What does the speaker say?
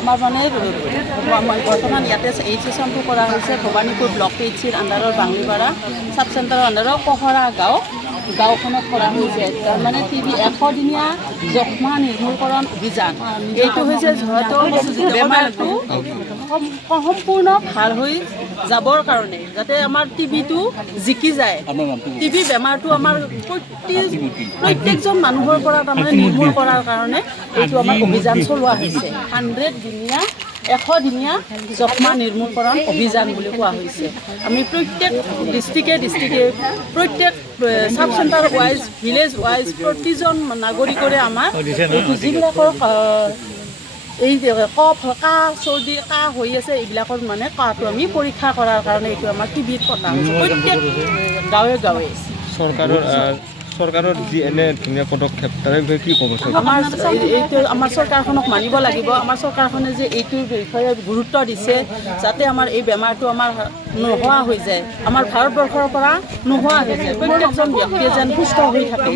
আমাৰ মানে বৰ্তমান ইয়াতে এই চেশ্যনটো কৰা হৈছে ভৱানীপুৰ ব্লক PHCৰ আণ্ডাৰৰ বাংলিপাৰা চাব চেণ্টাৰৰ আণ্ডাৰৰ কহৰা গাঁওখনত কৰা হৈছে। তাৰমানে TB 100 দিনীয়া যক্ষ্মা নিৰ্মূলকৰণ অভিযান। এইটো হৈছে যিহেতু বেমাৰটো সম্পূৰ্ণ ভাল হৈ যাবৰ কাৰণে, যাতে আমাৰ TBটো জিকি যায়। TB বেমাৰটো আমাৰ প্ৰত্যেকজন মানুহৰ পৰা তাৰমানে নিৰ্মূল কৰাৰ কাৰণে এইটো আমাৰ অভিযান চলোৱা হৈছে। 100 দিনীয়া যক্ষ্মা নিৰ্মূলকৰণ অভিযান বুলি কোৱা হৈছে। আমি প্ৰত্যেক ডিষ্ট্ৰিক্টে প্ৰত্যেক sub centre wise village wise প্ৰতিজন নাগৰিকৰে আমাৰ এইটো যিবিলাকৰ এই কফ কাহ চৰ্দি কাহ হৈ আছে এইবিলাকৰ মানে কাহটো আমি পৰীক্ষা কৰাৰ কাৰণে এইটো আমাৰ TBত পতা হৈছে প্ৰত্যেক গাঁৱে গাঁৱে। চৰকাৰৰ যি এনে ধুনীয়া পদক্ষেপ তাৰে বিষয়ে কি ক'ব? আমাৰ চৰকাৰখনক মানিব লাগিব। আমাৰ চৰকাৰখনে যে এইটোৰ বিষয়ে গুৰুত্ব দিছে যাতে আমাৰ এই বেমাৰটো আমাৰ নোহোৱা হৈ যায়, আমাৰ ভাৰতবৰ্ষৰ পৰা নোহোৱা হৈ যায়, প্ৰত্যেকজন ব্যক্তিয়ে যেন সুস্থ হৈ থাকে।